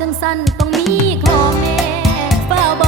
จังสั้นต้องมีขอแม่เฝ้าบ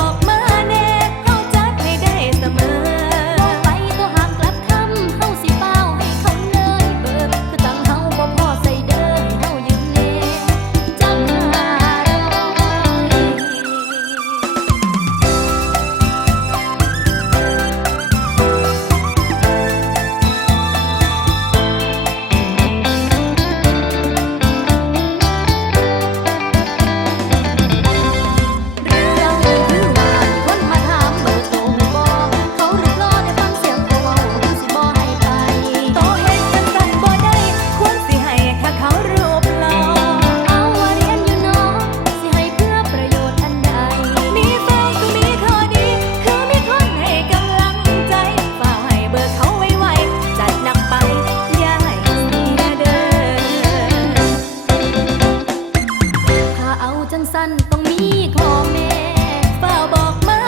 ต้องมีข้อแม่เฝ้าบอกมา